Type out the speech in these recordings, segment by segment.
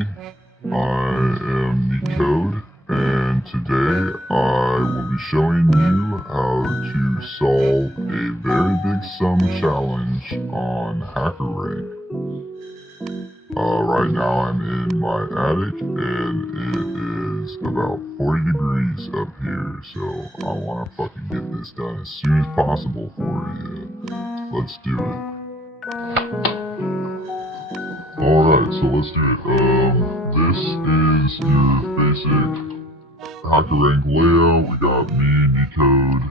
everybody. I am Github, and today I will be showing you how to solve a very big sum challenge on HackerRank. Right now I'm in my attic, and it is about 40 degrees up here, so I want to fucking get this done as soon as possible for you. Let's do it. Alright, so let's do it. This is your basic HackerRank layout. We got me, Decode.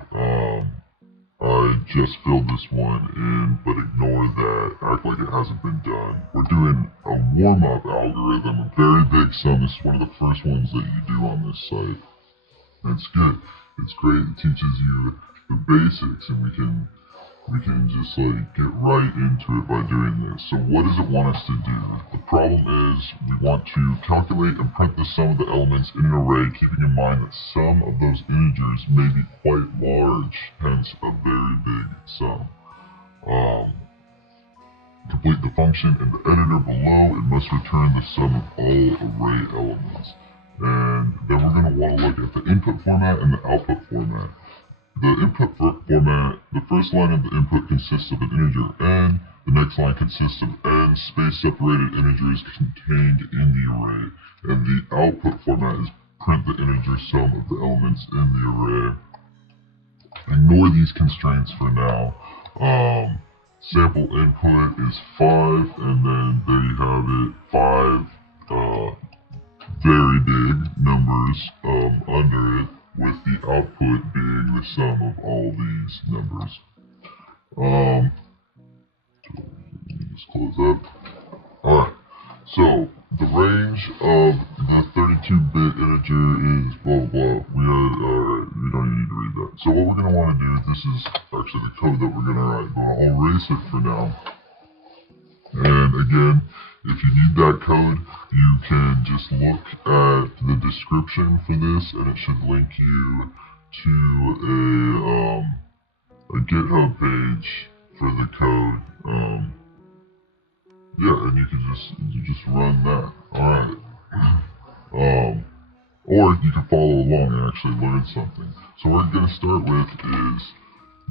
I just filled this one in, but ignore that. Act like it hasn't been done. We're doing a warm-up algorithm, a very big sum. This is one of the first ones that you do on this site. And it's good. It's great. It teaches you the basics, and we can just get right into it by doing this. So what does it want us to do? The problem is we want to calculate and print the sum of the elements in an array, keeping in mind that some of those integers may be quite large, hence a very big sum. Complete the function in the editor below. It must return the sum of all array elements. And then we're going to want to look at the input format and the output format. The input format, the first line of the input consists of an integer n, the next line consists of n space-separated integers contained in the array, and the output format is print the integer sum of the elements in the array. Ignore these constraints for now. Sample input is 5, and then there you have it, 5 very big numbers under it, with the output being the sum of all these numbers. Let me just close that. Alright, so the range of the 32-bit integer is blah blah blah. We don't need to read that. So what we're going to want to do, this is actually the code that we're going to write, but I'll erase it for now. And again, if you need that code, you can just look at the description for this, and it should link you to a GitHub page for the code. Yeah, and you can just run that. Alright. Or you can follow along and actually learn something. So what we're going to start with is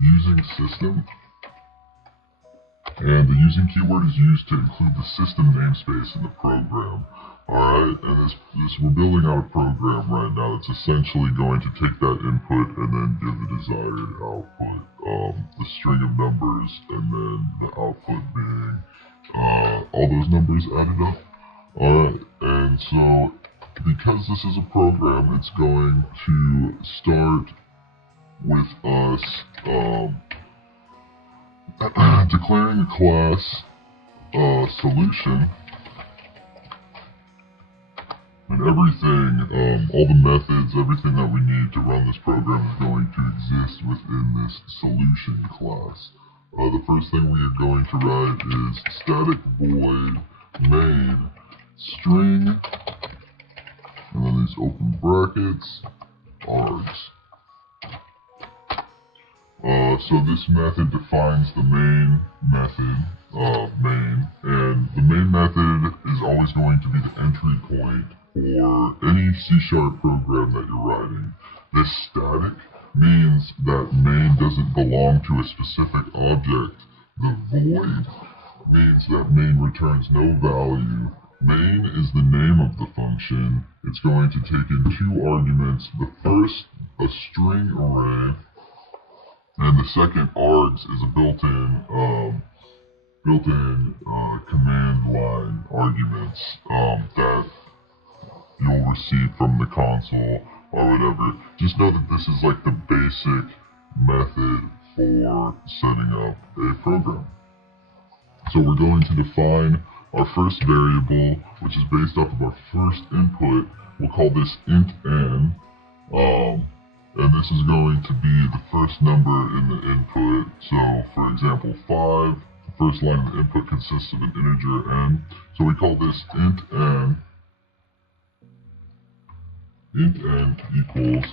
using system. And the using keyword is used to include the system namespace in the program. Alright, and this we're building out a program right now that's essentially going to take that input and then give the desired output. The string of numbers, and then the output being all those numbers added up. Alright, and so because this is a program, it's going to start with us declaring a class solution, and everything, all the methods, everything that we need to run this program is going to exist within this solution class. The first thing we are going to write is static void main string, and then these open brackets, args. So this method defines the main method, and the main method is always going to be the entry point for any C# program that you're writing. This static means that main doesn't belong to a specific object. The void means that main returns no value. Main is the name of the function. It's going to take in 2 arguments. The first, a string array, and the second, args, is a built-in command line arguments that you'll receive from the console or whatever. Just know that this is like the basic method for setting up a program. So we're going to define our first variable, which is based off of our first input. We'll call this int n. And this is going to be the first number in the input. So, for example, 5, the first line of the input consists of an integer n. So we call this int n. Int n equals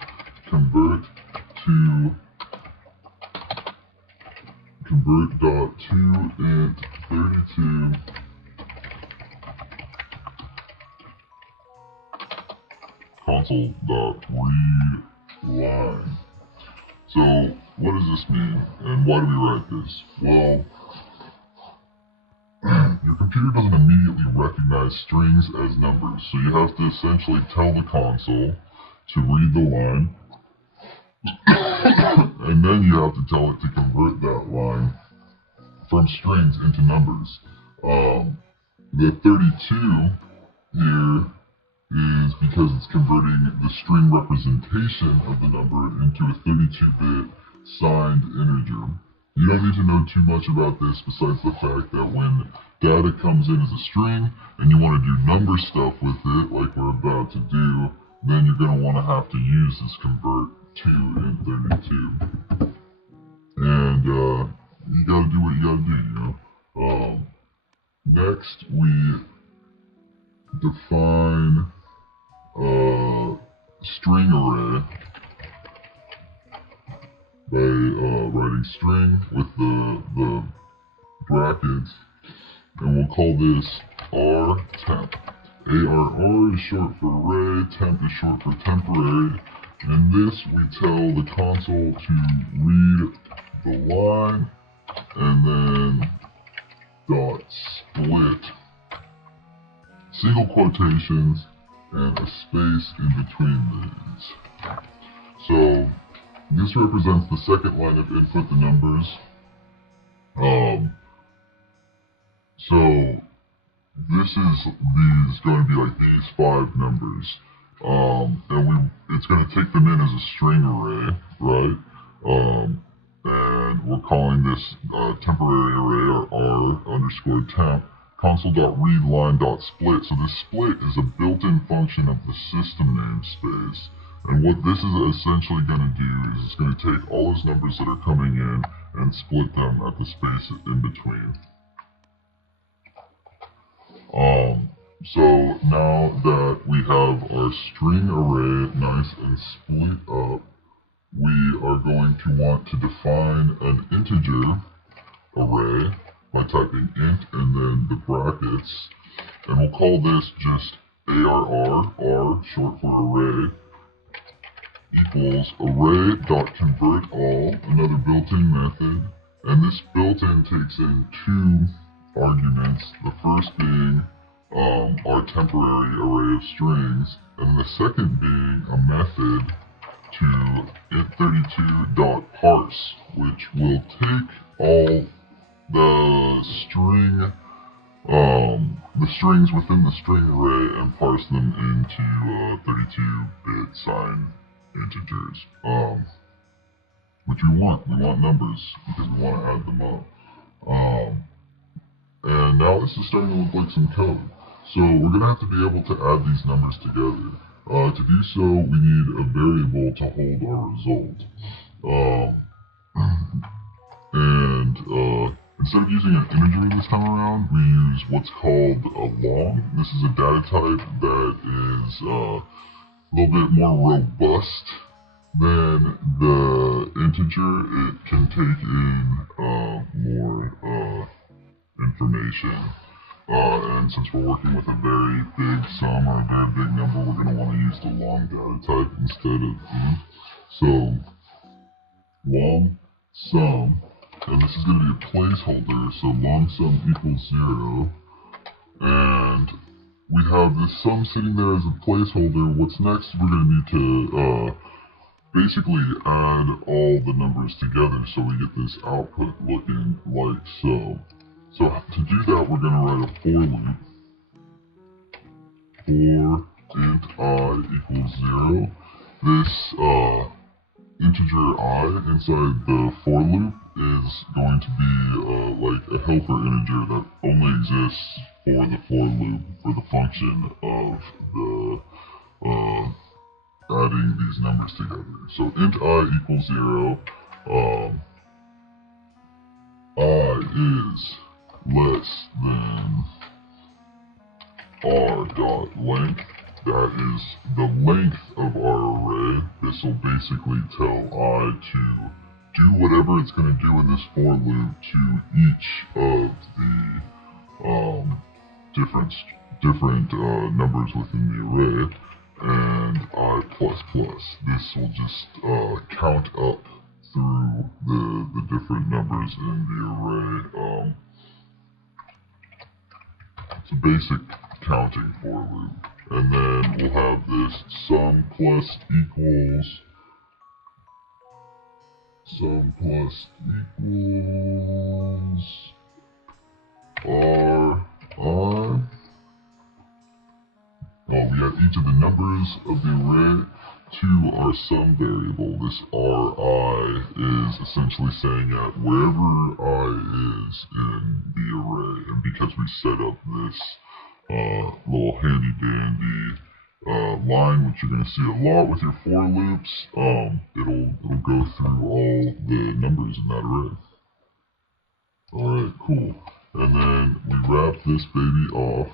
convert.toInt32 console.readLine. So what does this mean, and why do we write this? Well, your computer doesn't immediately recognize strings as numbers, so you have to essentially tell the console to read the line, and then you have to tell it to convert that line from strings into numbers. The 32 here is because it's converting the string representation of the number into a 32-bit signed integer. You don't need to know too much about this besides the fact that when data comes in as a string and you want to do number stuff with it, like we're about to do, then you're going to want to have to use this convert 2 and 32. And you got to do what you got to do, you know. Next, we define string array by writing string with the brackets, and we'll call this rtemp. ARR is short for array, temp is short for temporary, and this we tell the console to read the line and then dot split, single quotations, and a space in between these. So this represents the second line of input the numbers. So this is going to be like these 5 numbers. And it's going to take them in as a string array, right? And we're calling this temporary array, or r_temp, console.readLine.split. So this split is a built-in function of the system namespace. And what this is essentially going to do is it's going to take all those numbers that are coming in and split them at the space in between. So now that we have our string array nice and split up, we are going to want to define an integer array by typing int and then the brackets, and we'll call this just arr, r short for array, equals array.convertAll, another built-in method, and this built-in takes in 2 arguments, the first being our temporary array of strings, and the second being a method to int32.parse, which will take all the strings within the string array and parse them into 32-bit signed integers, which we want. We want numbers because we want to add them up. And now this is starting to look like some code. So we're going to have to be able to add these numbers together. To do so, we need a variable to hold our result. Instead of using an integer this time around, we use what's called a long. This is a data type that is a little bit more robust than the integer. It can take in more information. And since we're working with a very big sum or a very big number, we're going to want to use the long data type instead of int. So long sum, and this is going to be a placeholder, so long sum equals 0, and we have this sum sitting there as a placeholder. What's next? We're going to need to basically add all the numbers together so we get this output looking like so. So to do that, we're going to write a for loop for int I equals 0. This integer I inside the for loop is going to be like a helper integer that only exists for the for loop, for the function of the adding these numbers together. So int I equals 0, I is less than r.length. That is the length of our array. This will basically tell I to do whatever it's going to do in this for loop to each of the different numbers within the array, and I This will just count up through the different numbers in the array. It's a basic counting for loop. And then we'll have this sum plus equals r. We add each of the numbers of the array to our sum variable. This ri is essentially saying that wherever I is in the array, and because we set up this little handy dandy line, which you're going to see a lot with your for loops, it'll go through all the numbers in that array. Alright, cool. And then we wrap this baby off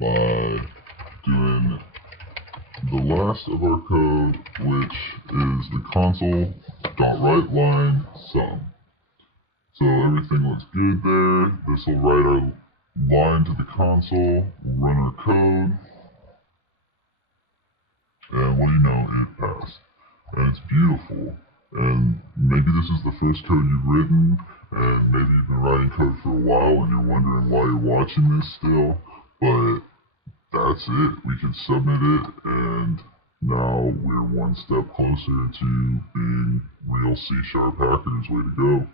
by doing the last of our code, which is the console.writeLine sum. So everything looks good there. This will write our line to the console, we'll run our code, and what do you know, it passed. And it's beautiful. And maybe this is the first code you've written, and maybe you've been writing code for a while and you're wondering why you're watching this still, but that's it. We can submit it, and now we're one step closer to being real C# hackers. Way to go.